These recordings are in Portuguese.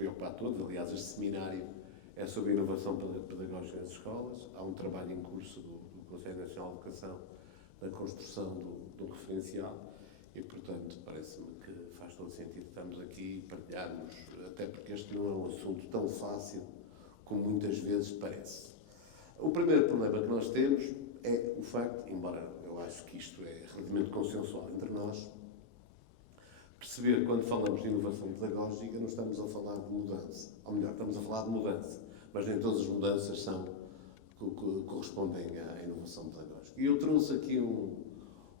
preocupa a todos. Aliás, este seminário é sobre inovação pedagógica nas escolas. Há um trabalho em curso do Conselho Nacional de Educação da construção do referencial e, portanto, parece-me que faz todo sentido estarmos aqui e partilharmos, até porque este não é um assunto tão fácil como muitas vezes parece. O primeiro problema que nós temos é o facto, embora eu acho que isto é relativamente consensual entre nós, perceber que quando falamos de inovação pedagógica não estamos a falar de mudança. Ou melhor, estamos a falar de mudança, mas nem todas as mudanças correspondem à inovação pedagógica. E eu trouxe aqui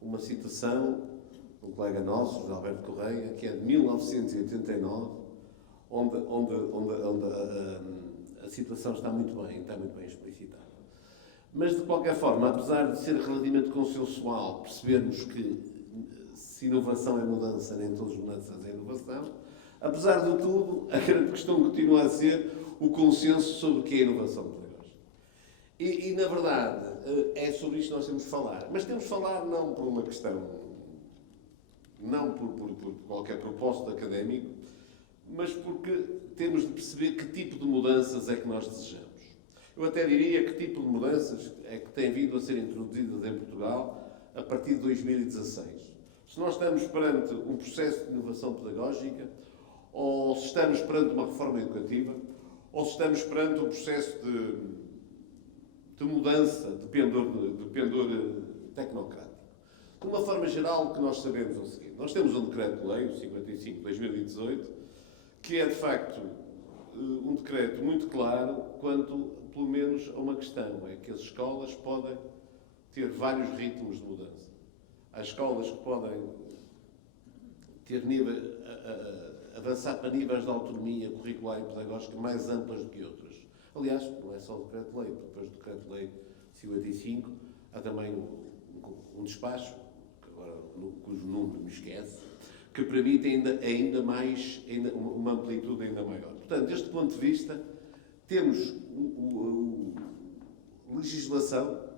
uma citação de um colega nosso, José Alberto Correia, que é de 1989, onde a situação está muito bem explicitada. Mas, de qualquer forma, apesar de ser relativamente consensual, percebermos que se inovação é mudança, nem todas as mudanças é inovação, apesar de tudo, a grande questão continua a ser o consenso sobre o que é inovação pedagógica. E, na verdade, é sobre isto que nós temos de falar. Mas temos de falar não por uma questão, não por qualquer propósito académico, mas porque temos de perceber que tipo de mudanças é que nós desejamos. Eu até diria que tipo de mudanças é que têm vindo a ser introduzidas em Portugal a partir de 2016. Se nós estamos perante um processo de inovação pedagógica, ou se estamos perante uma reforma educativa, ou se estamos perante um processo de mudança, de pendor tecnocrático. De uma forma geral, o que nós sabemos é o seguinte. Nós temos um decreto-lei, o 55 de 2018, que é, de facto, um decreto muito claro quanto, pelo menos, a uma questão. É que as escolas podem ter vários ritmos de mudança. Há escolas que podem ter avançar para níveis de autonomia curricular e pedagógica mais amplas do que outras. Aliás, não é só o decreto-lei, porque depois do decreto-lei 55 há também um despacho, cujo número me esquece, que permite ainda uma amplitude ainda maior. Portanto, deste ponto de vista, temos legislação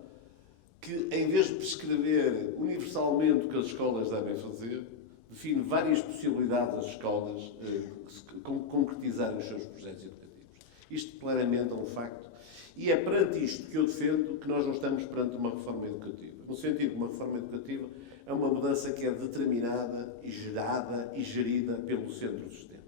que, em vez de prescrever universalmente o que as escolas devem fazer, define várias possibilidades das escolas concretizarem os seus projetos educativos. Isto claramente é um facto. E é perante isto que eu defendo que nós não estamos perante uma reforma educativa. No sentido que uma reforma educativa é uma mudança que é determinada, e gerada e gerida pelo centro do sistema.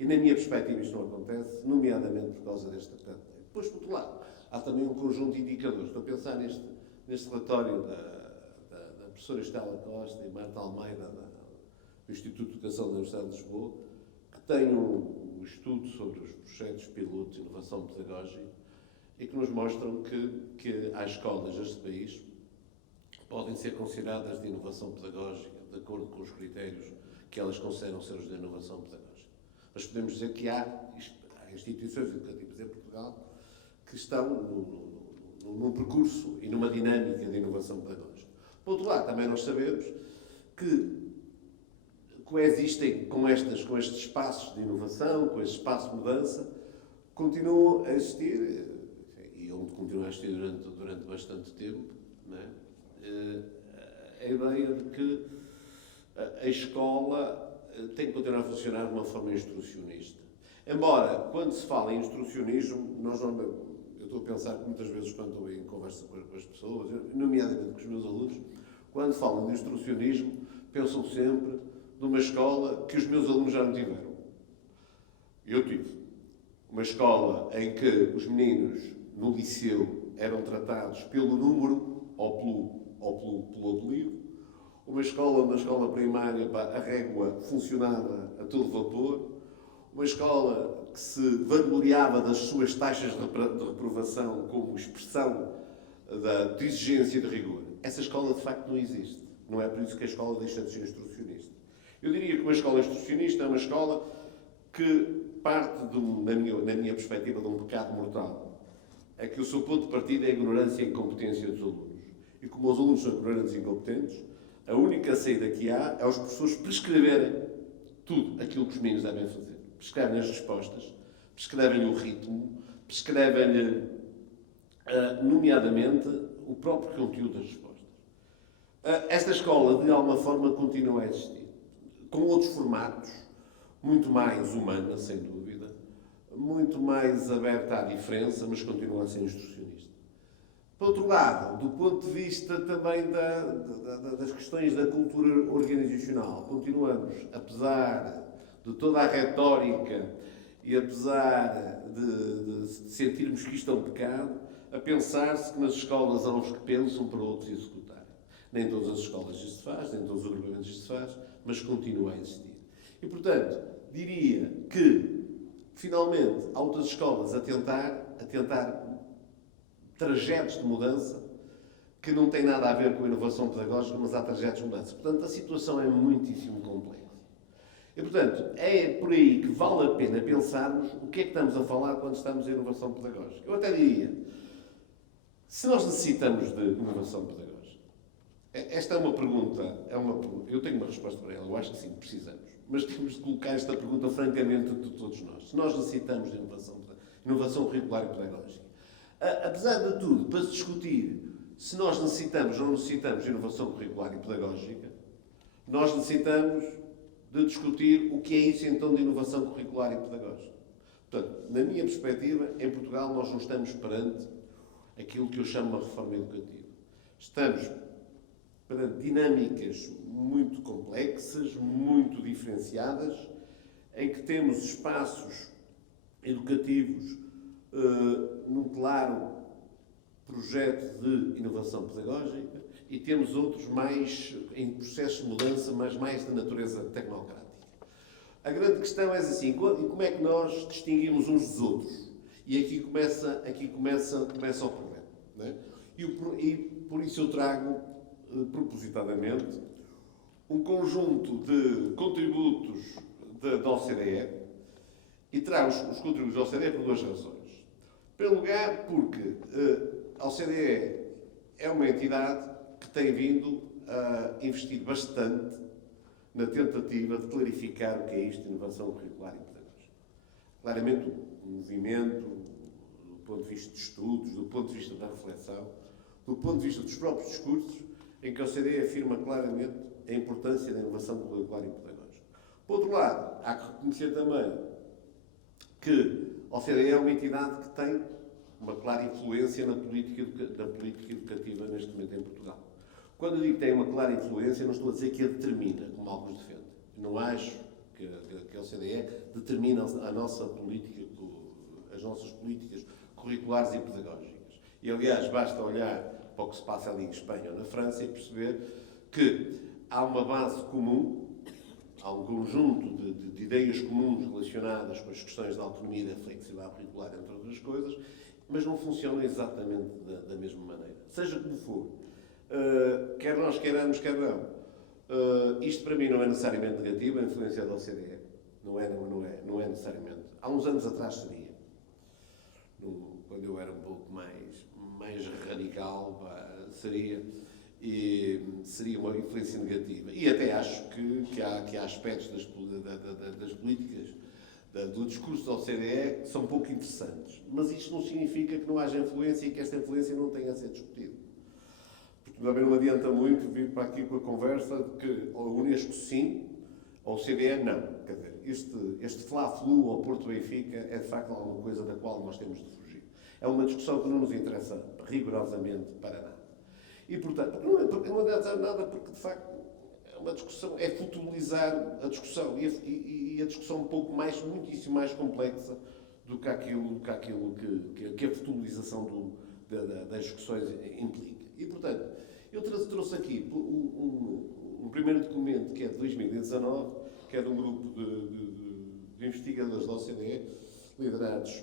E, na minha perspectiva, isto não acontece, nomeadamente por causa desta questão. Depois, por outro lado, há também um conjunto de indicadores. Estou a pensar neste relatório da professora Estela Costa e Marta Almeida, do Instituto de Educação da Universidade de Lisboa, que tem um estudo sobre os projetos pilotos de inovação pedagógica e que nos mostram que há escolas deste país que podem ser consideradas de inovação pedagógica, de acordo com os critérios que elas consideram ser os de inovação pedagógica. Mas podemos dizer que há instituições educativas em Portugal que estão num percurso e numa dinâmica de inovação pedagógica. Por outro lado, também nós sabemos que coexistem com estes espaços de inovação, com este espaço de mudança, continuam a existir, e onde continuam a existir durante bastante tempo, não é? A ideia de que a escola tem que continuar a funcionar de uma forma instrucionista. Embora, quando se fala em instrucionismo, eu estou a pensar que muitas vezes, quando estou em conversa com as pessoas, nomeadamente com os meus alunos, quando falam de instrucionismo, pensam sempre numa escola que os meus alunos já não tiveram. Eu tive uma escola em que os meninos no liceu eram tratados pelo número ou pelo apelido, uma escola onde na escola primária a régua funcionava a todo vapor, uma escola que se vangloriava das suas taxas de reprovação como expressão de exigência e de rigor. Essa escola, de facto, não existe. Não é por isso que a escola deixa de ser instrucionista. Eu diria que uma escola instrucionista é uma escola que parte, na minha perspectiva, de um pecado mortal. É que o seu ponto de partida é a ignorância e a incompetência dos alunos. E como os alunos são ignorantes e incompetentes, a única saída que há é os professores prescreverem tudo aquilo que os meninos devem fazer. Prescrevem as respostas, prescrevem o ritmo, prescrevem, nomeadamente, o próprio conteúdo das respostas. Esta escola, de alguma forma, continua a existir. Com outros formatos, muito mais humana, sem dúvida, muito mais aberta à diferença, mas continua a ser instrucionista. Por outro lado, do ponto de vista também das questões da cultura organizacional, continuamos, apesar de toda a retórica e apesar de sentirmos que isto é um pecado, a pensar-se que nas escolas há uns que pensam para outros executar. Nem todas as escolas isto se faz, nem todos os agrupamentos isto se faz, mas continua a existir. E, portanto, diria que, finalmente, há outras escolas a tentar trajetos de mudança que não têm nada a ver com a inovação pedagógica, mas há trajetos de mudança. Portanto, a situação é muitíssimo complexa. E, portanto, é por aí que vale a pena pensarmos o que é que estamos a falar quando estamos em inovação pedagógica. Eu até diria, se nós necessitamos de inovação pedagógica, esta é uma pergunta, eu tenho uma resposta para ela, eu acho que sim, precisamos. Mas temos de colocar esta pergunta francamente de todos nós. Se nós necessitamos de inovação curricular e pedagógica, apesar de tudo, para se discutir se nós necessitamos ou não necessitamos de inovação curricular e pedagógica, nós necessitamos de discutir o que é isso então de inovação curricular e pedagógica. Portanto, na minha perspectiva, em Portugal nós não estamos perante aquilo que eu chamo uma reforma educativa. Estamos perante dinâmicas muito complexas, muito diferenciadas, em que temos espaços educativos num claro projeto de inovação pedagógica e temos outros mais em processo de mudança, mas mais de natureza tecnocrática. A grande questão é assim, como é que nós distinguimos uns dos outros? E aqui começa o problema. Não é? E por isso eu trago, propositadamente, um conjunto de contributos da OCDE e trago os contributos da OCDE por duas razões. Em primeiro lugar, porque a OCDE é uma entidade que tem vindo a investir bastante na tentativa de clarificar o que é isto de inovação curricular e pedagógica. Claramente, o movimento, do ponto de vista de estudos, do ponto de vista da reflexão, do ponto de vista dos próprios discursos, em que a OCDE afirma claramente a importância da inovação curricular e pedagógica. Por outro lado, há que reconhecer também que a OCDE é uma entidade que tem uma clara influência na política educativa neste momento em Portugal. Quando eu digo que tem uma clara influência, não estou a dizer que a determina, como alguns defendem. Não acho que a OCDE determina a nossa política, as nossas políticas curriculares e pedagógicas. E, aliás, basta olhar para o que se passa ali em Espanha ou na França e perceber que há uma base comum, há um conjunto de ideias comuns relacionadas com as questões da autonomia e da flexibilidade curricular, entre outras coisas, mas não funcionam exatamente da mesma maneira. Seja como for, quer nós queiramos, quer não, isto para mim não é necessariamente negativo, a influência da OCDE. Não é necessariamente. Há uns anos atrás seria. Quando eu era um pouco mais radical, seria uma influência negativa. E até acho que há aspectos das políticas, do discurso da OCDE, que são pouco interessantes. Mas isto não significa que não haja influência e que esta influência não tenha a ser discutida. Porque também não adianta muito vir para aqui com a conversa de que a Unesco sim, a OCDE não. Quer dizer, este fla-flu ao Porto Benfica é de facto alguma coisa da qual nós temos de fugir. É uma discussão que não nos interessa rigorosamente para nada. E, portanto, não adianta nada porque, de facto, é uma discussão, é futebolizar a discussão e a discussão um pouco muitíssimo mais complexa do que aquilo que a futebolização das discussões implica. E, portanto, eu trouxe aqui um primeiro documento que é de 2019, que é de um grupo de investigadores da OCDE, liderados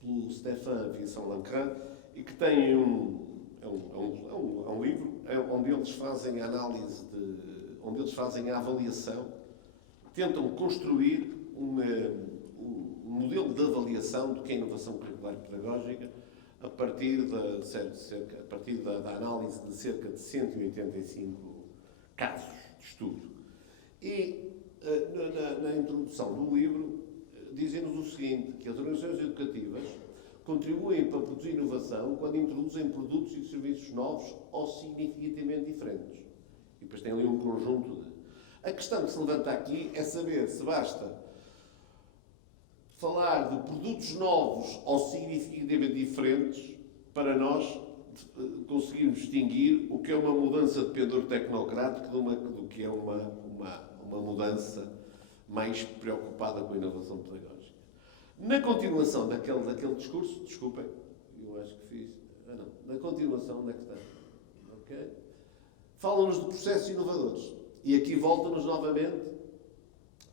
pelo Stéphane Vincent-Lancrin, e que tem um livro onde eles fazem a análise, onde eles fazem a avaliação, tentam construir um modelo de avaliação do que é inovação curricular e pedagógica a partir da análise de cerca de 185 casos de estudo. E na introdução do livro dizem-nos o seguinte, que as organizações educativas contribuem para produzir inovação quando introduzem produtos e serviços novos ou significativamente diferentes. E depois tem ali um conjunto de... A questão que se levanta aqui é saber se basta falar de produtos novos ou significativamente diferentes, para nós conseguirmos distinguir o que é uma mudança de pendor tecnocrático do que é uma mudança mais preocupada com a inovação pedagógica. Na continuação daquele discurso, desculpem, eu acho que fiz. Não, na continuação, onde é que está? Okay? Falam-nos de processos inovadores. E aqui volta-nos novamente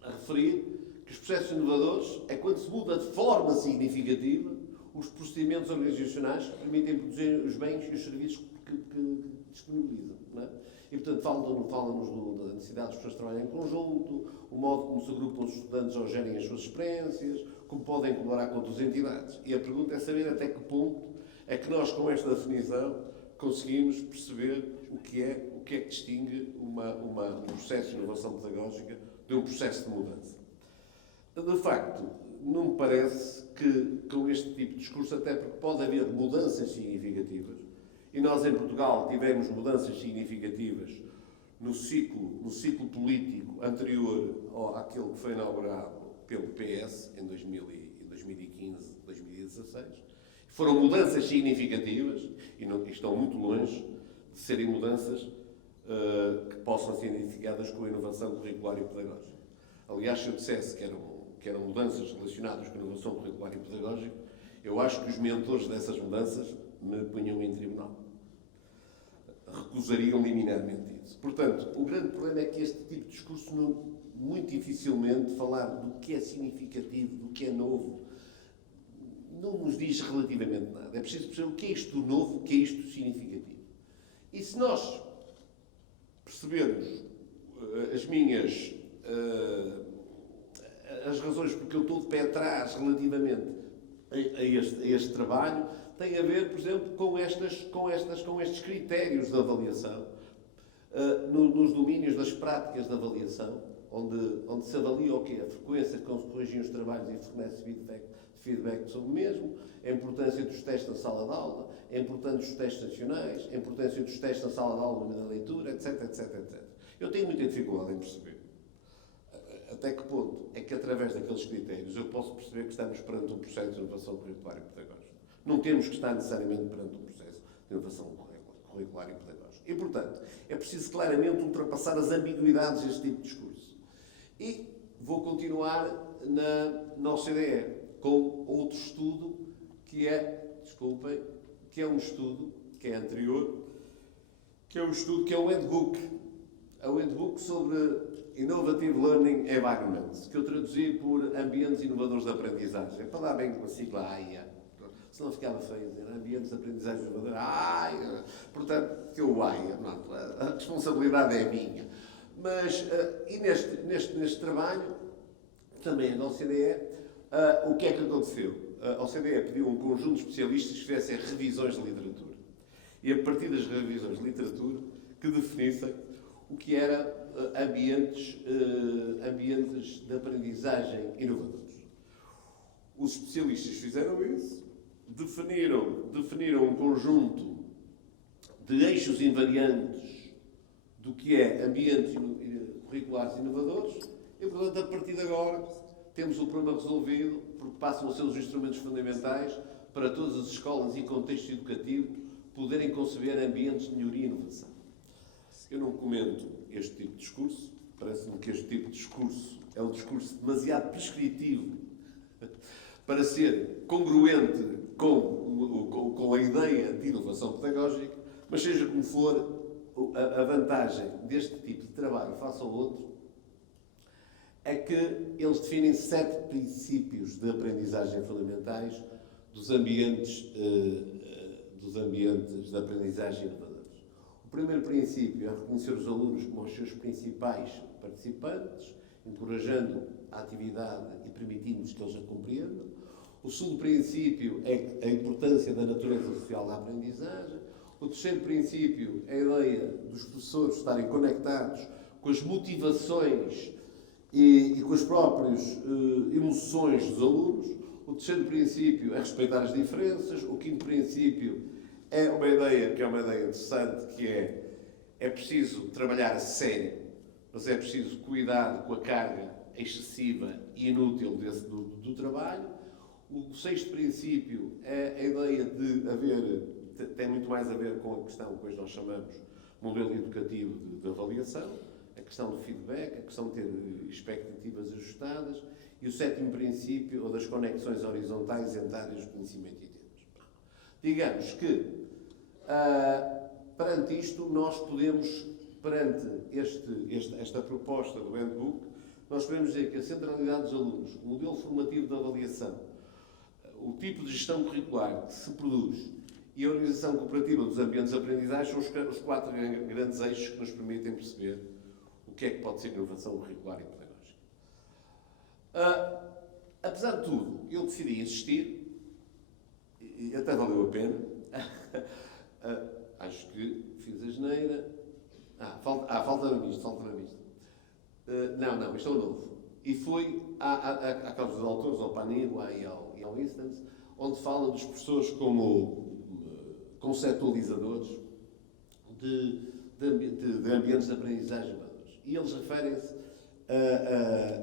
a referir que os processos inovadores é quando se muda de forma significativa os procedimentos organizacionais que permitem produzir os bens e os serviços que disponibilizam. Não é? E, portanto, falam-nos da necessidade das pessoas trabalharem em conjunto, o modo como se agrupam os estudantes ou gerem as suas experiências, como podem colaborar com outras entidades. E a pergunta é saber até que ponto é que nós, com esta definição, conseguimos perceber o que é que distingue um processo de inovação pedagógica de um processo de mudança. De facto, não me parece que com este tipo de discurso, até porque pode haver mudanças significativas, e nós em Portugal tivemos mudanças significativas no ciclo político anterior àquele que foi inaugurado pelo PS em 2015, 2016. Foram mudanças significativas e estão muito longe de serem mudanças que possam ser identificadas com a inovação curricular e pedagógica. Aliás, se eu dissesse que eram mudanças relacionadas com a inovação curricular e pedagógica, eu acho que os mentores dessas mudanças me punham em tribunal. Recusariam liminarmente isso. Portanto, o grande problema é que este tipo de discurso, muito dificilmente, falar do que é significativo, do que é novo, não nos diz relativamente nada. É preciso perceber o que é isto novo, o que é isto significativo. E se nós percebermos as razões porque eu estou de pé atrás relativamente a este trabalho, tem a ver, por exemplo, com estes critérios de avaliação, nos domínios das práticas de avaliação, onde se avalia o quê? A frequência com que se corrigem os trabalhos e fornece feedback sobre o mesmo, a importância dos testes na sala de aula, a importância dos testes nacionais, a importância dos testes na sala de aula na leitura, etc, etc, etc. Eu tenho muita dificuldade em perceber até que ponto é que, através daqueles critérios, eu posso perceber que estamos perante um processo de inovação curricular e pedagógica. Não temos que estar necessariamente perante um processo de inovação curricular e pedagógica. E, portanto, é preciso claramente ultrapassar as ambiguidades deste tipo de discurso. E vou continuar na OCDE com outro estudo que é um estudo que é anterior, que é um estudo que é o Handbook. É o Handbook sobre Innovative Learning Environments, que eu traduzi por Ambientes Inovadores de Aprendizagem. Para dar bem com a sigla AIA. Senão ficava feio dizer Ambientes de Aprendizagem Inovadora. AIA. Portanto, que o AIA, a responsabilidade é minha. Mas, e neste trabalho, também da OCDE, o que é que aconteceu? A OCDE pediu um conjunto de especialistas que fizessem revisões de literatura. E a partir das revisões de literatura, que definissem o que era ambientes de aprendizagem inovadores. Os especialistas fizeram isso, definiram um conjunto de eixos invariantes do que é ambientes curriculares inovadores e, portanto, a partir de agora, temos o problema resolvido, porque passam a ser os instrumentos fundamentais para todas as escolas e contextos educativos poderem conceber ambientes de melhoria e inovação. Eu não comento este tipo de discurso, parece-me que este tipo de discurso é um discurso demasiado prescritivo para ser congruente com a ideia de inovação pedagógica, mas seja como for, a vantagem deste tipo de trabalho face ao outro é que eles definem 7 princípios de aprendizagem fundamentais dos ambientes de aprendizagem inovadores. O primeiro princípio é reconhecer os alunos como os seus principais participantes, encorajando a atividade e permitindo-lhes que eles a compreendam. O segundo princípio é a importância da natureza social da aprendizagem. O terceiro princípio é a ideia dos professores estarem conectados com as motivações e com as próprias emoções dos alunos. O terceiro princípio é respeitar as diferenças. O quinto princípio é uma ideia que é uma ideia interessante, que é preciso trabalhar a sério, mas é preciso cuidar com a carga excessiva e inútil do trabalho. O sexto princípio é a ideia de tem muito mais a ver com a questão que hoje nós chamamos modelo educativo de avaliação, a questão do feedback, a questão de ter expectativas ajustadas, e o sétimo princípio, ou das conexões horizontais entre áreas de conhecimento e temas. Digamos que, perante isto, nós podemos, perante esta proposta do handbook, nós podemos dizer que a centralidade dos alunos, o modelo formativo de avaliação, o tipo de gestão curricular que se produz e a organização cooperativa dos ambientes de aprendizagem são os 4 grandes eixos que nos permitem perceber o que é que pode ser inovação curricular e pedagógica. Apesar de tudo, eu decidi insistir, e até valeu a pena. Acho que fiz a geneira. Falta-me isto. Não, isto é o novo. E foi à causa dos autores, ao Panilo e ao Instance, onde fala dos professores como conceptualizadores de ambientes de aprendizagem inovadores. E eles referem-se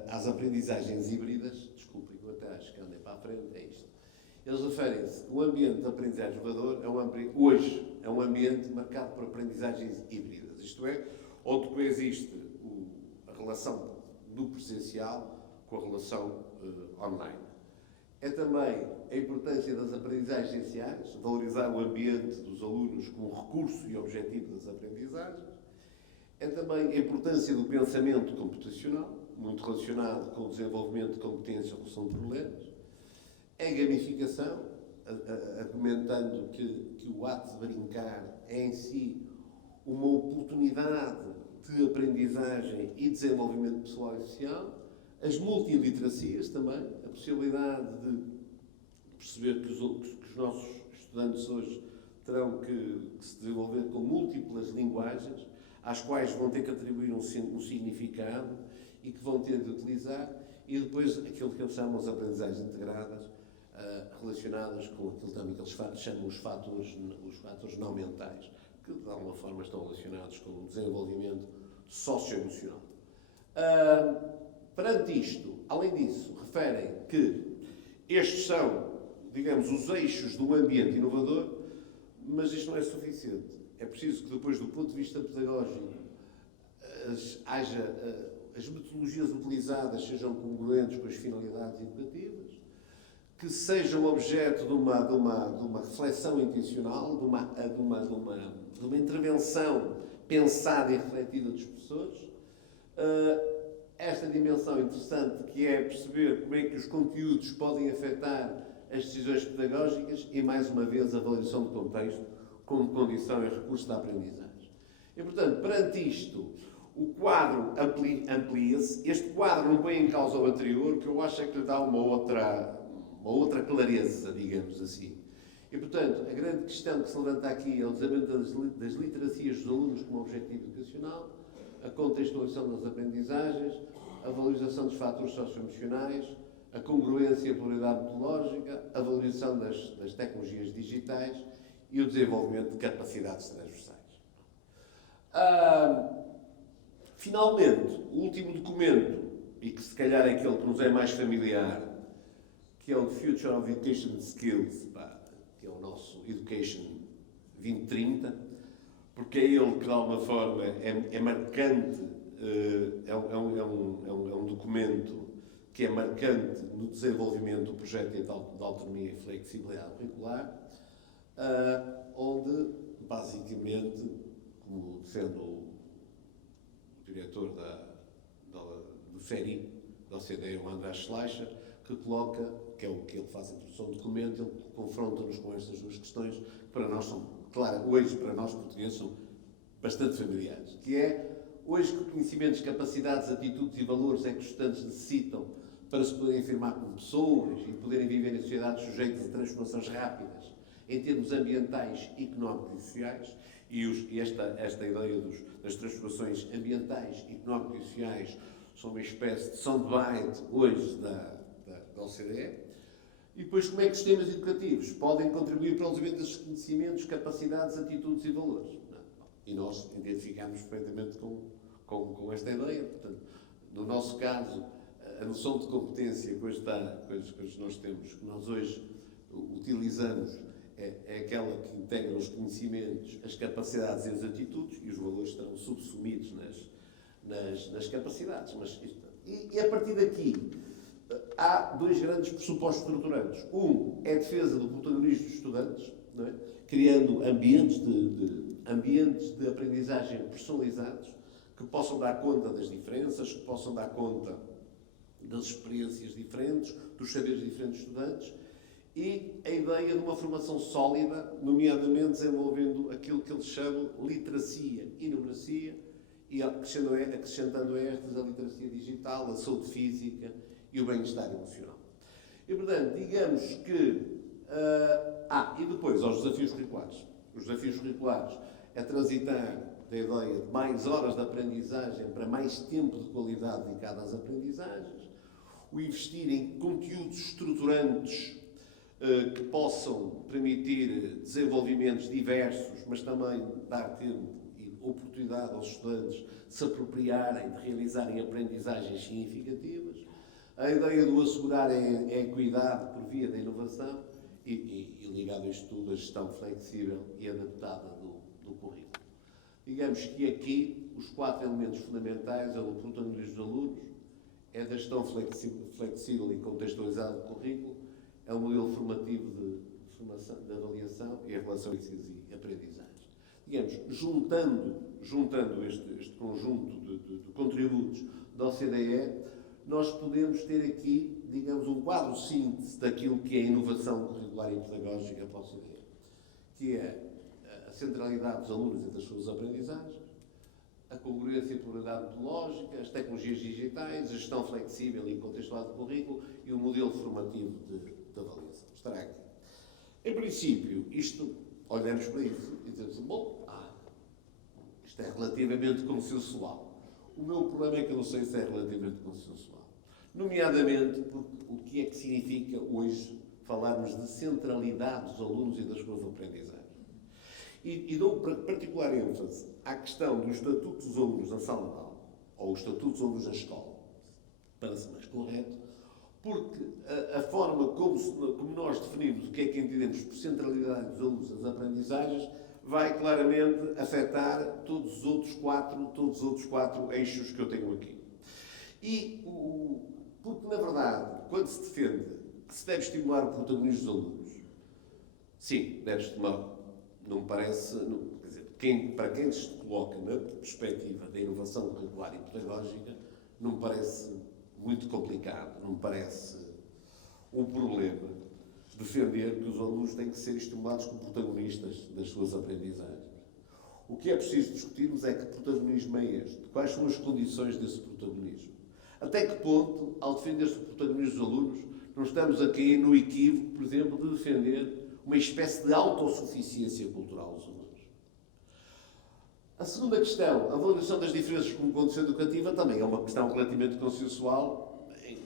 às aprendizagens híbridas. Desculpem, eu até acho que andei para a frente, é isto. Eles referem-se que o ambiente de aprendizagem inovador hoje é um ambiente marcado por aprendizagens híbridas. Isto é, onde coexiste a relação do presencial com a relação online. É também a importância das aprendizagens essenciais, valorizar o ambiente dos alunos como recurso e objetivo das aprendizagens. É também a importância do pensamento computacional, muito relacionado com o desenvolvimento de competência e resolução de problemas. É a gamificação, argumentando que o ato de brincar é em si uma oportunidade de aprendizagem e desenvolvimento pessoal e social. As multiliteracias também, a possibilidade de perceber que os nossos estudantes hoje terão que se desenvolver com múltiplas linguagens, às quais vão ter que atribuir um significado e que vão ter de utilizar, e depois aquilo que eles chamam as aprendizagens integradas, relacionadas com aquilo também que eles chamam os fatores não mentais, que de alguma forma estão relacionados com o desenvolvimento socioemocional. Perante isto, além disso, referem que estes são, digamos, os eixos do ambiente inovador, mas isto não é suficiente. É preciso que, depois, do ponto de vista pedagógico, as metodologias utilizadas sejam congruentes com as finalidades educativas, que sejam objeto de uma reflexão intencional, de uma intervenção pensada e refletida dos professores. Esta dimensão interessante, que é perceber como é que os conteúdos podem afetar as decisões pedagógicas e, mais uma vez, a avaliação do contexto como condição e recurso da aprendizagem. E, portanto, perante isto, o quadro amplia-se. Este quadro não põe em causa o anterior, que eu acho é que lhe dá uma outra clareza, digamos assim. E, portanto, a grande questão que se levanta aqui é o desenvolvimento das literacias dos alunos como objetivo educacional, a contextualização das aprendizagens, a valorização dos fatores socioemocionais, a congruência e a pluralidade metodológica, a valorização das tecnologias digitais e o desenvolvimento de capacidades transversais. Finalmente, o último documento, e que se calhar é aquele que nos é mais familiar, que é o Future of Education Skills, que é o nosso Education 2030, porque é ele que, de alguma forma, é marcante, é um documento que é marcante no desenvolvimento do projeto de autonomia e flexibilidade curricular, onde, basicamente, como defende o diretor do FERI, da OCDE, o András Schleicher, que coloca, que é o que ele faz a introdução do documento, ele confronta-nos com estas duas questões, que para nós são, claro, hoje para nós portugueses são bastante familiares, que é, hoje, que conhecimentos, capacidades, atitudes e valores é que os estudantes necessitam para se poderem afirmar como pessoas e poderem viver em sociedades sujeitas a transformações rápidas em termos ambientais, económicos e sociais, e esta ideia das transformações ambientais, económicas e sociais são uma espécie de soundbite hoje da OCDE. E depois, como é que os sistemas educativos podem contribuir para o desenvolvimento desses conhecimentos, capacidades, atitudes e valores? E nós identificamos perfeitamente com esta ideia. Portanto, no nosso caso, a noção de competência que hoje está, que hoje nós temos, que nós hoje utilizamos, é aquela que integra os conhecimentos, as capacidades e as atitudes, e os valores estão subsumidos nas capacidades. E a partir daqui, há dois grandes pressupostos estruturantes. Um é a defesa do protagonismo dos estudantes, não é? Criando ambientes de aprendizagem personalizados que possam dar conta das diferenças, que possam dar conta das experiências diferentes, dos saberes diferentes dos estudantes, e a ideia de uma formação sólida, nomeadamente desenvolvendo aquilo que eles chamam literacia e numeracia, e acrescentando a estas a literacia digital, a saúde física e o bem-estar emocional. E, portanto, digamos que... e depois, aos desafios curriculares. Os desafios curriculares é transitar da ideia de mais horas de aprendizagem para mais tempo de qualidade dedicado às aprendizagens, o investir em conteúdos estruturantes que possam permitir desenvolvimentos diversos, mas também dar tempo e oportunidade aos estudantes de se apropriarem, de realizarem aprendizagens significativas. A ideia do assegurar a equidade por via da inovação e ligado a isto tudo, a gestão flexível e adaptada do currículo. Digamos que aqui os 4 elementos fundamentais é o protagonismo dos alunos, é da gestão flexível e contextualizada do currículo, é o modelo formativo de formação, de avaliação e a relação entre e aprendizagens. Digamos, juntando este conjunto de contributos da OCDE, nós podemos ter aqui, digamos, um quadro síntese daquilo que é a inovação curricular e pedagógica para a OCDE, que é a centralidade dos alunos e das suas aprendizagens, a congruência e pluralidade metodológica, as tecnologias digitais, a gestão flexível e contextualizada do currículo e o modelo formativo de avaliação. Estará aqui. Em princípio, olhamos para isso e dizemos assim, isto é relativamente consensual. O meu problema é que eu não sei se é relativamente consensual. Nomeadamente, porque o que é que significa hoje falarmos de centralidade dos alunos e das suas aprendizagens. E dou particular ênfase à questão do estatuto dos alunos na sala de aula, ou o estatuto dos alunos na escola, para ser mais correto, porque a forma como nós definimos o que é que entendemos por centralidade dos alunos das aprendizagens vai claramente afetar todos os outros quatro eixos que eu tenho aqui. Porque, na verdade, quando se defende que se deve estimular o protagonismo dos alunos, sim, deve estimular. Não me parece, para quem se coloca na perspectiva da inovação curricular e pedagógica, não me parece muito complicado, não me parece um problema defender que os alunos têm que ser estimulados como protagonistas das suas aprendizagens. O que é preciso discutirmos é que protagonismo é este, quais são as condições desse protagonismo. Até que ponto, ao defender-se o protagonismo dos alunos, não estamos a cair no equívoco, por exemplo, de defender uma espécie de autossuficiência cultural dos alunos. A segunda questão, a valorização das diferenças como condição educativa, também é uma questão relativamente consensual em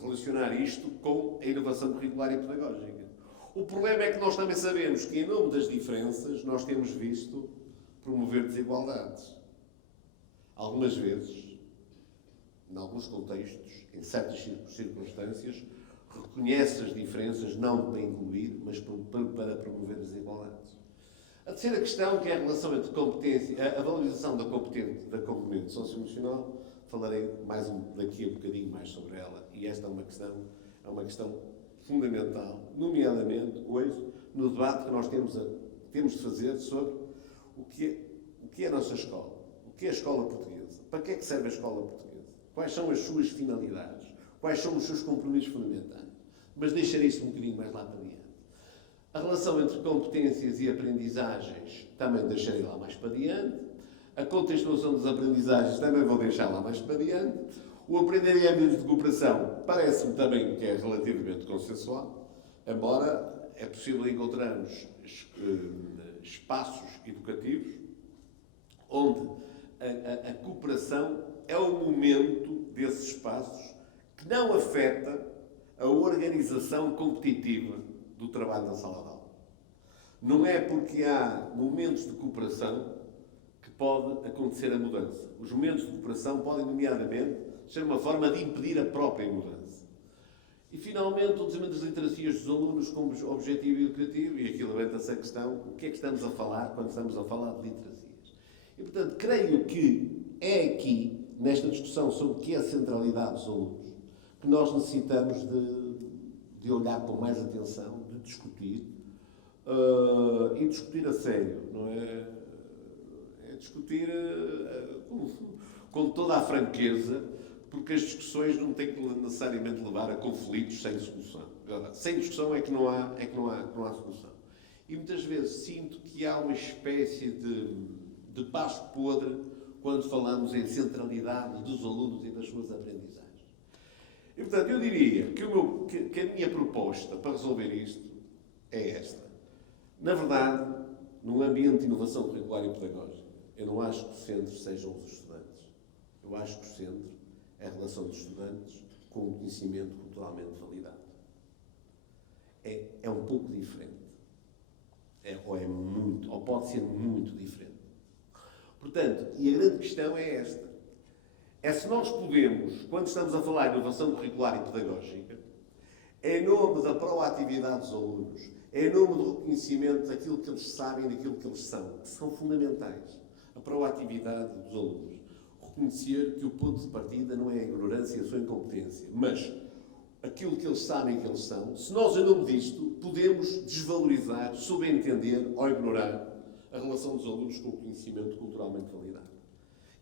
relacionar isto com a inovação curricular e pedagógica. O problema é que nós também sabemos que, em nome das diferenças, nós temos visto promover desigualdades. Algumas vezes, em alguns contextos, em certas circunstâncias, reconhece as diferenças não para incluir, mas para promover desigualdades. A terceira questão, que é a relação entre competência, a valorização da componente socioemocional, falarei daqui a bocadinho mais sobre ela, e esta é uma questão fundamental, nomeadamente hoje, no debate que nós temos de fazer sobre o que é a nossa escola, o que é a escola portuguesa, para que é que serve a escola portuguesa, quais são as suas finalidades, quais são os seus compromissos fundamentais. Mas deixarei isso um bocadinho mais lá para diante. A relação entre competências e aprendizagens também deixarei lá mais para diante. A contextualização das aprendizagens também vou deixar lá mais para diante. O aprender em ambientes de cooperação parece-me também que é relativamente consensual, embora é possível encontrarmos espaços educativos onde a cooperação é o momento desses espaços que não afeta a organização competitiva do trabalho da sala de aula. Não é porque há momentos de cooperação que pode acontecer a mudança. Os momentos de cooperação podem, nomeadamente, ser uma forma de impedir a própria mudança. E, finalmente, o desenvolvimento das literacias dos alunos como objetivo educativo, e aqui levanta-se a questão, o que é que estamos a falar quando estamos a falar de literacias? E, portanto, creio que é aqui, nesta discussão sobre o que é a centralidade dos alunos, que nós necessitamos de olhar com mais atenção, de discutir, e discutir a sério, não é? É discutir com toda a franqueza, porque as discussões não têm que necessariamente levar a conflitos sem solução. Agora, sem discussão é que não há solução. E muitas vezes sinto que há uma espécie de passo podre quando falamos em centralidade dos alunos e das suas aprendizagens. E, portanto, eu diria que a minha proposta para resolver isto é esta. Na verdade, num ambiente de inovação curricular e pedagógica, eu não acho que o centro sejam os estudantes. Eu acho que o centro é a relação dos estudantes com o conhecimento culturalmente validado. É um pouco diferente. Ou pode ser muito diferente. Portanto, e a grande questão é esta. É se nós podemos, quando estamos a falar de inovação curricular e pedagógica, em nome da proatividade dos alunos, em nome do reconhecimento daquilo que eles sabem e daquilo que são fundamentais. A proatividade dos alunos. Reconhecer que o ponto de partida não é a ignorância e a sua incompetência, mas aquilo que eles sabem que eles são. Se nós, em nome disto, podemos desvalorizar, subentender ou ignorar a relação dos alunos com o conhecimento culturalmente validado.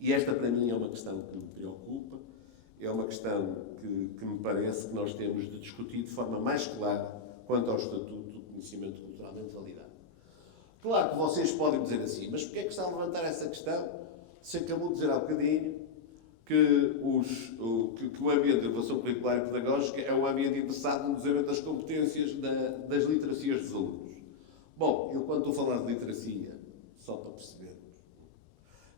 E esta, para mim, é uma questão que me preocupa, é uma questão que me parece que nós temos de discutir de forma mais clara quanto ao Estatuto do Conhecimento Culturalmente Validado. Claro que vocês podem dizer assim, mas porquê é que está a levantar essa questão? Se acabou de dizer há bocadinho que o ambiente de inovação curricular e pedagógica é um ambiente interessado no desenvolvimento das competências das literacias dos alunos. Bom, eu quando estou a falar de literacia, só para percebermos,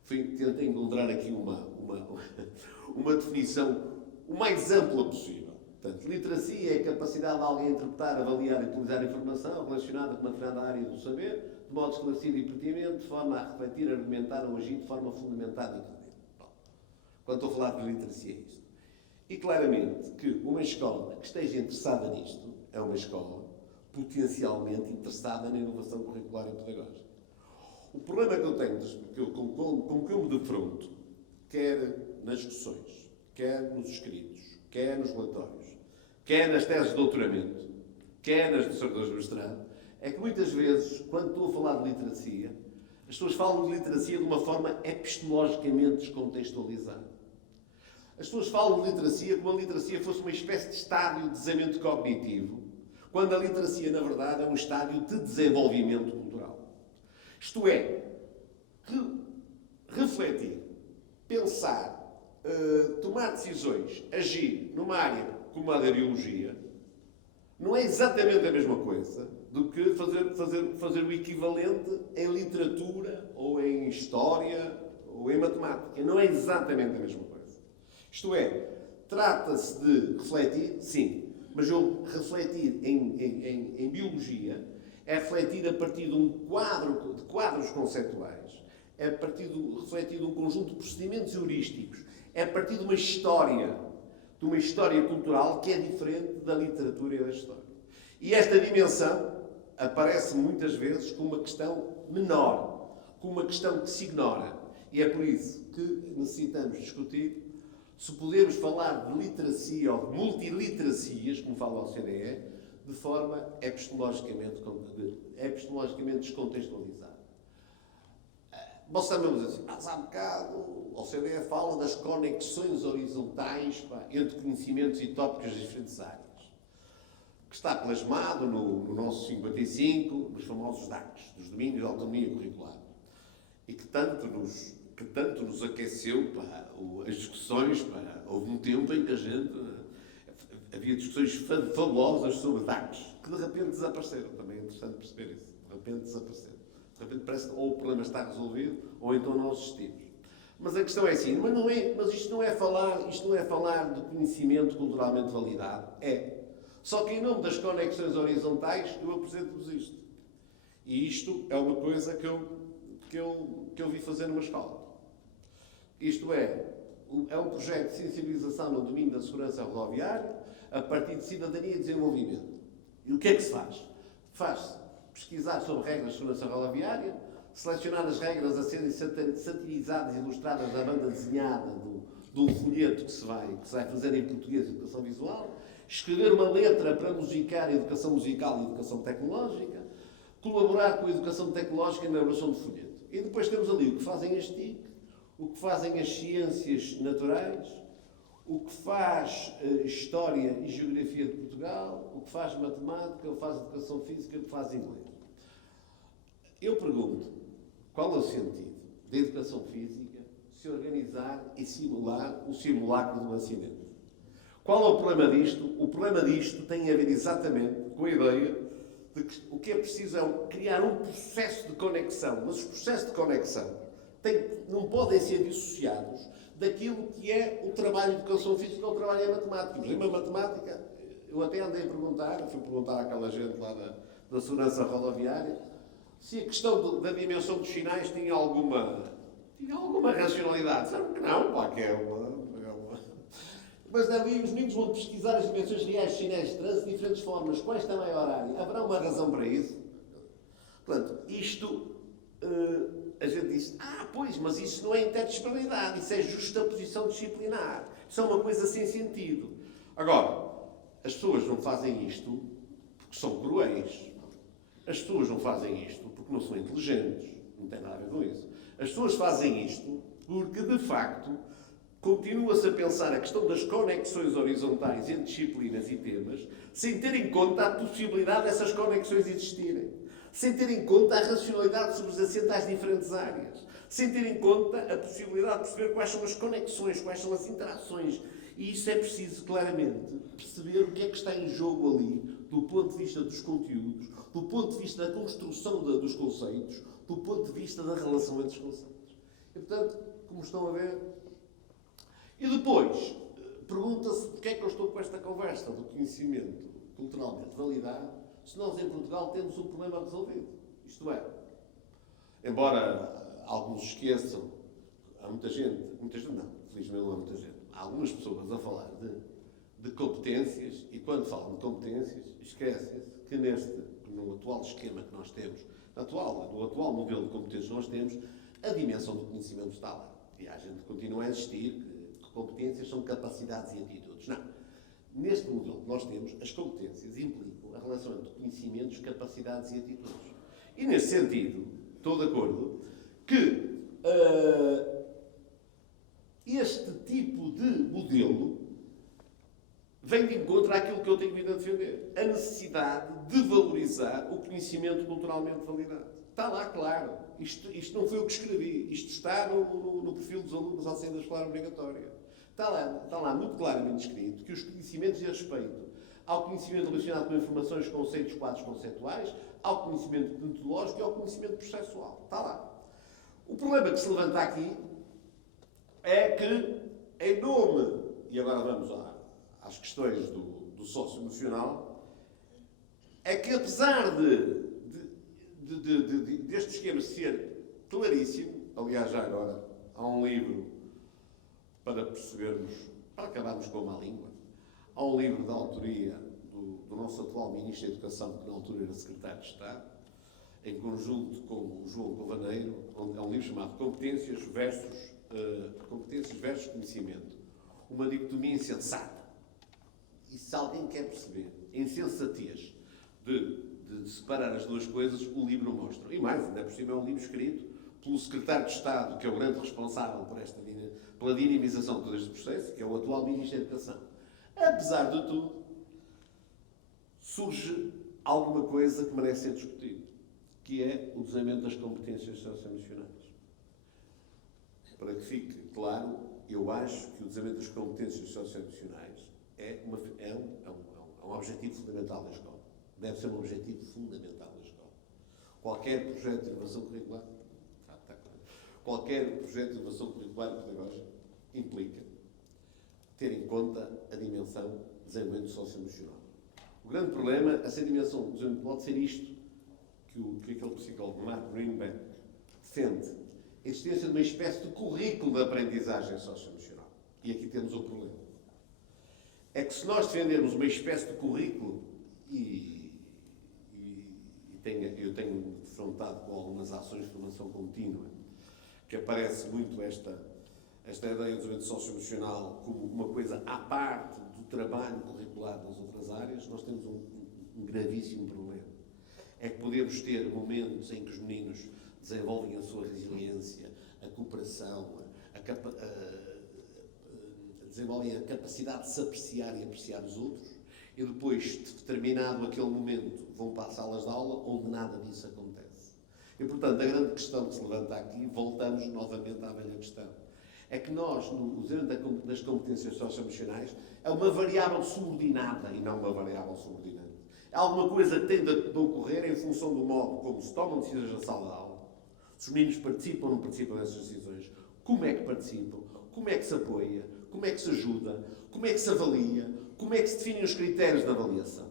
tentei encontrar aqui uma definição o mais ampla possível. Portanto, literacia é a capacidade de alguém interpretar, avaliar e utilizar a informação relacionada com uma determinada área do saber, de modo esclarecido e pertinente, de forma a refletir, argumentar ou agir de forma fundamentada e credível. Quando estou a falar de literacia é isto. E claramente que uma escola que esteja interessada nisto é uma escola potencialmente interessada na inovação curricular e pedagógica. O problema que eu tenho, com que eu me defronto, quer nas discussões, quer nos escritos, quer nos relatórios, quer nas teses de doutoramento, quer nas dissertações de mestrado, é que muitas vezes, quando estou a falar de literacia, as pessoas falam de literacia de uma forma epistemologicamente descontextualizada. As pessoas falam de literacia como a literacia fosse uma espécie de estádio de desenvolvimento cognitivo, quando a literacia, na verdade, é um estádio de desenvolvimento cultural. Isto é, refletir, pensar, tomar decisões, agir numa área como a da biologia, não é exatamente a mesma coisa do que fazer o equivalente em literatura, ou em história, ou em matemática. Não é exatamente a mesma coisa. Isto é, trata-se de refletir, sim, mas eu refletir em biologia é refletir a partir de quadros conceituais, é refletir de um conjunto de procedimentos heurísticos, é a partir de uma história cultural que é diferente da literatura e da história. E esta dimensão aparece muitas vezes como uma questão menor, como uma questão que se ignora. E é por isso que necessitamos discutir se podemos falar de literacia ou de multiliteracias, como fala a OCDE, de forma epistemologicamente descontextualizada. Você também me diz assim, mas há bocado a OCDE fala das conexões horizontais entre conhecimentos e tópicos das diferentes áreas, que está plasmado no nosso 55, nos famosos DACs, dos domínios de autonomia curricular, e que tanto nos aqueceu para as discussões. Houve um tempo em que havia discussões fabulosas sobre DACs, que de repente desapareceram. Também é interessante perceber isso. De repente desapareceram. De repente parece que ou o problema está resolvido, ou então não existimos. Mas a questão é assim, mas isto não é falar de conhecimento culturalmente validado. É. Só que em nome das conexões horizontais eu apresento-vos isto. E isto é uma coisa que eu vi fazer numa escola. Isto é, É um projeto de sensibilização no domínio da segurança rodoviária, a partir de cidadania e desenvolvimento. E o que é que se faz? Faz-se pesquisar sobre regras de segurança rodoviária, selecionar as regras a serem satirizadas e ilustradas na banda desenhada de um folheto que se vai fazer em português de educação visual, escrever uma letra para musicar a educação musical e a educação tecnológica, colaborar com a educação tecnológica na elaboração de folheto. E depois temos ali o que fazem as TIC, o que fazem as ciências naturais, o que faz História e Geografia de Portugal, o que faz Matemática, o que faz Educação Física, o que faz Inglês. Eu pergunto, qual é o sentido da Educação Física se organizar e simular o simulacro de um acidente? Qual é o problema disto? O problema disto tem a ver exatamente com a ideia de que o que é preciso é criar um processo de conexão, mas os processos de conexão não podem ser dissociados daquilo que é o trabalho de educação física ou o trabalho em matemática. Por exemplo, a matemática, eu até andei a perguntar, fui perguntar àquela gente lá da segurança rodoviária, se a questão da dimensão dos sinais tinha alguma racionalidade. Sabe que não, pá, que é uma... Mas ali os meninos vão pesquisar as dimensões reais dos sinais de trânsito de diferentes formas. Quais também é horário? Haverá uma razão para isso? Portanto, isto... a gente diz, pois, mas isso não é interdisciplinaridade, isso é justaposição disciplinar. Isso é uma coisa sem sentido. Agora, as pessoas não fazem isto porque são cruéis. As pessoas não fazem isto porque não são inteligentes. Não tem nada a ver com isso. As pessoas fazem isto porque, de facto, continua-se a pensar a questão das conexões horizontais entre disciplinas e temas sem ter em conta a possibilidade dessas conexões existirem. Sem ter em conta a racionalidade subjacente às diferentes áreas, sem ter em conta a possibilidade de perceber quais são as conexões, quais são as interações. E isso é preciso, claramente, perceber o que é que está em jogo ali, do ponto de vista dos conteúdos, do ponto de vista da construção dos conceitos, do ponto de vista da relação entre os conceitos. E, portanto, como estão a ver... E depois, pergunta-se porque é que eu estou com esta conversa do conhecimento culturalmente validado, se nós em Portugal temos um problema resolvido. Isto é, embora alguns esqueçam, há muita gente não, felizmente não há muita gente, há algumas pessoas a falar de competências e quando falam de competências esquecem-se que no atual esquema que nós temos, no atual modelo de competências que nós temos, a dimensão do conhecimento está lá. E a gente continua a insistir que competências são capacidades e atitudes. Não. Neste modelo que nós temos, as competências implicam a relação entre conhecimentos, capacidades e atitudes. E, nesse sentido, estou de acordo que este tipo de modelo vem de encontro àquilo que eu tenho vindo a defender. A necessidade de valorizar o conhecimento culturalmente validado. Está lá, claro. Isto não foi eu que escrevi. Isto está no perfil dos alunos ao sair da escola obrigatória. Está lá muito claramente escrito que os conhecimentos de respeito ao conhecimento relacionado com informações, conceitos, quadros conceituais, ao conhecimento metodológico e ao conhecimento processual. Está lá. O problema que se levanta aqui é que, em nome, e agora vamos às questões do socioemocional, é que apesar deste esquema ser claríssimo, aliás, já agora há um livro para percebermos, para acabarmos com a má língua, há um livro da autoria do nosso atual Ministro da Educação, que na altura era Secretário de Estado, em conjunto com o João Covaneiro, onde é um livro chamado Competências versus Conhecimento. Uma dicotomia insensata. E se alguém quer perceber a insensatez de separar as duas coisas, o livro mostra. E mais, ainda por cima é um livro escrito pelo Secretário de Estado, que é o grande responsável pela dinamização de todo este processo, que é o atual Ministro da Educação. Apesar de tudo, surge alguma coisa que merece ser discutida, que é o desenvolvimento das competências socioemocionais. Para que fique claro, eu acho que o desenvolvimento das competências socioemocionais é um objetivo fundamental da escola. Deve ser um objetivo fundamental da escola. Qualquer projeto de inovação curricular, qualquer projeto de inovação curricular e pedagógica implica ter em conta a dimensão de desenvolvimento socioemocional. O grande problema, essa dimensão do desenvolvimento, pode ser isto que aquele psicólogo Mark Greenberg defende. A existência de uma espécie de currículo de aprendizagem socioemocional. E aqui temos um problema. É que se nós defendermos uma espécie de currículo, eu tenho defrontado com algumas ações de formação contínua, que aparece muito esta ideia do desenvolvimento socioemocional como uma coisa à parte do trabalho curricular nas outras áreas, nós temos um gravíssimo problema. É que podemos ter momentos em que os meninos desenvolvem a sua resiliência, a cooperação, desenvolvem a capacidade de se apreciar e apreciar os outros, e depois, de determinado aquele momento, vão para as salas de aula onde nada disso acontece. E, portanto, a grande questão que se levanta aqui, voltamos novamente à velha questão, é que nós, no desenvolvimento das competências socioemocionais, é uma variável subordinada e não uma variável subordinante. É alguma coisa que tem de ocorrer em função do modo como se tomam decisões na sala de aula. Se os meninos participam ou não participam dessas decisões, como é que participam, como é que se apoia, como é que se ajuda, como é que se avalia, como é que se definem os critérios de avaliação.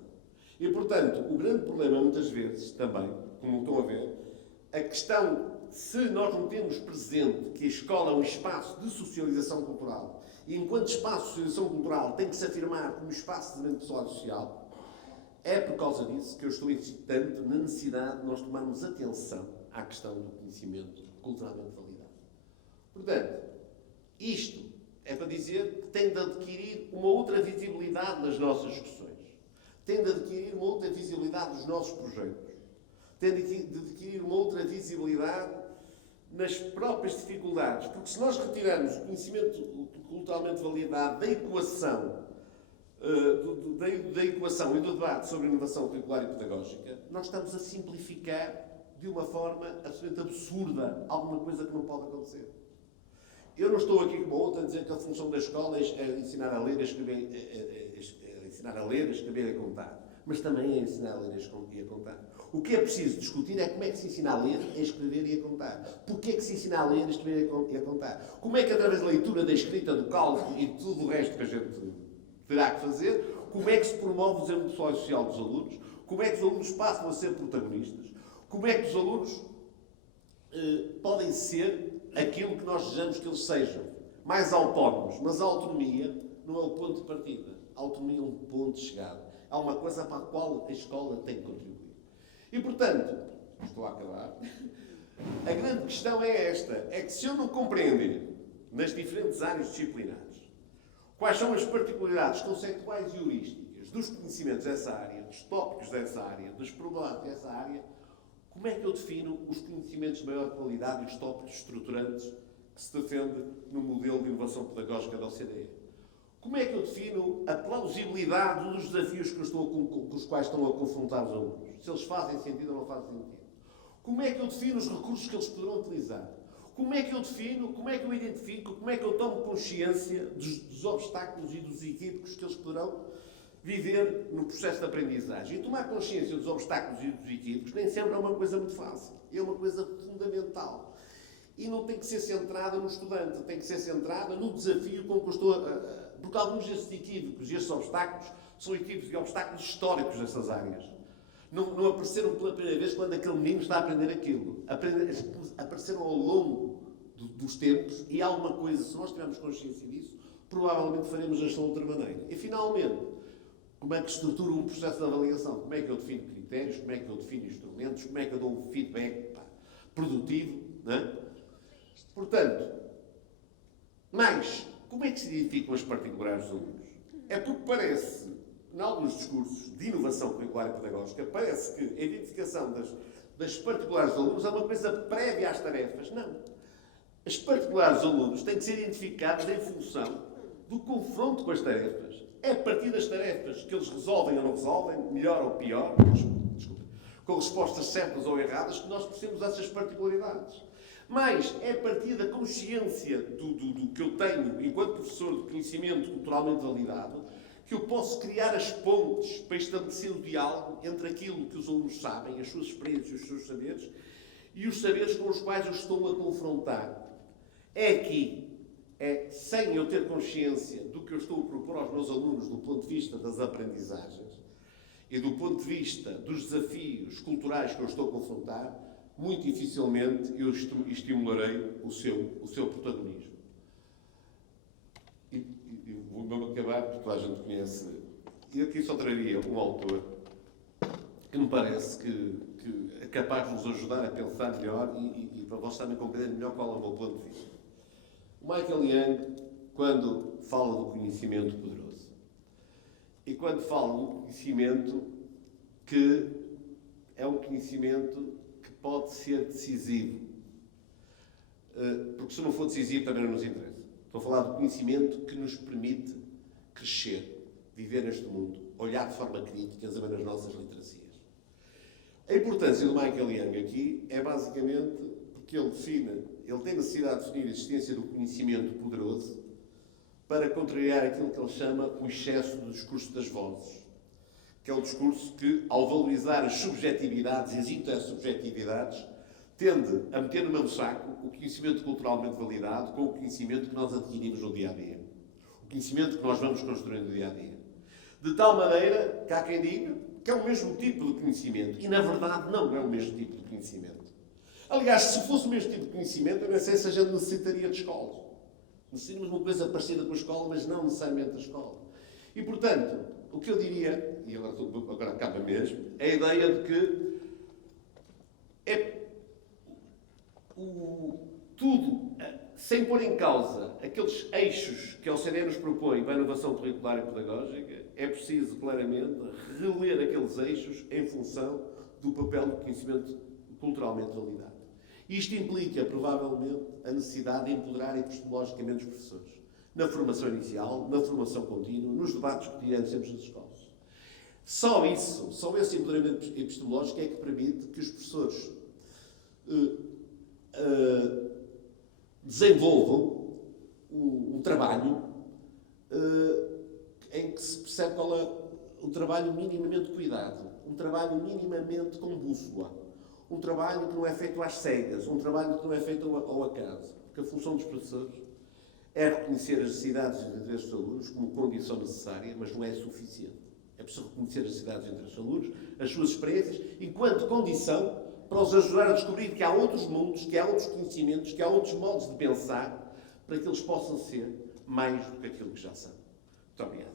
E, portanto, o grande problema, muitas vezes, também, como estão a ver, a questão, se nós não temos presente que a escola é um espaço de socialização cultural, e enquanto espaço de socialização cultural tem que se afirmar como espaço de desenvolvimento pessoal e social, é por causa disso que eu estou insistente na necessidade de nós tomarmos atenção à questão do conhecimento culturalmente validado. Portanto, isto é para dizer que tem de adquirir uma outra visibilidade nas nossas discussões, tem de adquirir uma outra visibilidade nos nossos projetos, tem de adquirir uma outra visibilidade nas próprias dificuldades, porque se nós retirarmos o conhecimento culturalmente validado da equação, da equação e do debate sobre inovação curricular e pedagógica, nós estamos a simplificar de uma forma absolutamente absurda alguma coisa que não pode acontecer. Eu não estou aqui como outra a dizer que a função das escolas é ensinar a ler, a escrever, ensinar a ler, a escrever e a contar. Mas também é ensinar a ler e a contar. O que é preciso discutir é como é que se ensina a ler, a escrever e a contar. Porquê é que se ensina a ler, a escrever e a contar? Como é que através da leitura, da escrita, do cálculo e tudo o resto que a gente terá que fazer, como é que se promove o desenvolvimento pessoal e social dos alunos? Como é que os alunos passam a ser protagonistas? Como é que os alunos podem ser aquilo que nós desejamos que eles sejam? Mais autónomos. Mas a autonomia não é o ponto de partida. A autonomia é um ponto de chegada. Há uma coisa para a qual a escola tem que contribuir. E, portanto, estou a acabar, a grande questão é esta, é que se eu não compreender, nas diferentes áreas disciplinares, quais são as particularidades conceituais e heurísticas dos conhecimentos dessa área, dos tópicos dessa área, dos problemas dessa área, como é que eu defino os conhecimentos de maior qualidade e os tópicos estruturantes que se defende no modelo de inovação pedagógica da OCDE? Como é que eu defino a plausibilidade dos desafios com os quais estão a confrontar os alunos? Se eles fazem sentido ou não fazem sentido? Como é que eu defino os recursos que eles poderão utilizar? Como é que eu defino, como é que eu identifico, como é que eu tomo consciência dos obstáculos e dos equívocos que eles poderão viver no processo de aprendizagem? E tomar consciência dos obstáculos e dos equívocos nem sempre é uma coisa muito fácil. É uma coisa fundamental. E não tem que ser centrada no estudante, tem que ser centrada no desafio com que eu estou a... Porque alguns desses equívocos e esses obstáculos são equívocos e obstáculos históricos dessas áreas. Não apareceram pela primeira vez quando aquele menino está a aprender aquilo. Apareceram ao longo dos tempos e há alguma coisa, se nós tivermos consciência disso, provavelmente faremos a gestão de outra maneira. E, finalmente, como é que estrutura um processo de avaliação? Como é que eu defino critérios? Como é que eu defino instrumentos? Como é que eu dou um feedback produtivo? Não é? Portanto, mas como é que se identificam as particularidades dos alunos? É porque parece, em alguns discursos de inovação curricular e pedagógica, parece que a identificação das particularidades dos alunos é uma coisa prévia às tarefas. Não. As particularidades dos alunos têm que ser identificadas em função do confronto com as tarefas. É a partir das tarefas que eles resolvem ou não resolvem, melhor ou pior, desculpa, com respostas certas ou erradas, que nós percebemos essas particularidades. Mas é a partir da consciência do que eu tenho enquanto professor de conhecimento culturalmente validado que eu posso criar as pontes para estabelecer o diálogo entre aquilo que os alunos sabem, as suas experiências, os seus saberes, e os saberes com os quais eu estou a confrontar. É aqui, sem eu ter consciência do que eu estou a propor aos meus alunos do ponto de vista das aprendizagens e do ponto de vista dos desafios culturais que eu estou a confrontar, muito dificilmente eu estimularei o seu protagonismo. E acabar, porque toda a gente conhece. E aqui só traria um autor que me parece que é capaz de nos ajudar a pensar melhor e para vós também compreender melhor qual é o meu ponto de vista. O Michael Young, quando fala do conhecimento poderoso, e quando fala do conhecimento que é um conhecimento que pode ser decisivo, porque se não for decisivo também não nos interessa. Estou a falar do conhecimento que nos permite crescer, viver neste mundo, olhar de forma crítica, examinar as nossas literacias. A importância do Michael Young aqui é basicamente porque ele tem necessidade de definir a existência do conhecimento poderoso para contrariar aquilo que ele chama o excesso do discurso das vozes, que é o discurso que, ao valorizar as subjetividades e as intersubjetividades, tende a meter no mesmo saco o conhecimento culturalmente validado com o conhecimento que nós adquirimos no dia-a-dia. O conhecimento que nós vamos construindo no dia-a-dia. De tal maneira que há quem diga que é o mesmo tipo de conhecimento. E, na verdade, não é o mesmo tipo de conhecimento. Aliás, se fosse o mesmo tipo de conhecimento, eu não sei se a gente necessitaria de escolas. Necessitaríamos de uma coisa parecida com a escola, mas não necessariamente a escola. E, portanto, o que eu diria, e agora acaba mesmo, é a ideia de que tudo, sem pôr em causa aqueles eixos que a OCDE nos propõe para a inovação curricular e pedagógica, é preciso claramente reler aqueles eixos em função do papel do conhecimento culturalmente validado. Isto implica, provavelmente, a necessidade de empoderar epistemologicamente os professores, na formação inicial, na formação contínua, nos debates cotidianos sempre nas escolas. Só esse empoderamento epistemológico é que permite que os professores desenvolvam um trabalho em que se percebe qual é um trabalho minimamente cuidado, um trabalho minimamente com bússola, um trabalho que não é feito às cegas, um trabalho que não é feito ao acaso. Porque a função dos professores é reconhecer as necessidades e os interesses dos alunos como condição necessária, mas não é suficiente. É preciso reconhecer as necessidades e os interesses dos alunos, as suas experiências, enquanto condição para os ajudar a descobrir que há outros mundos, que há outros conhecimentos, que há outros modos de pensar, para que eles possam ser mais do que aquilo que já são. Muito obrigado.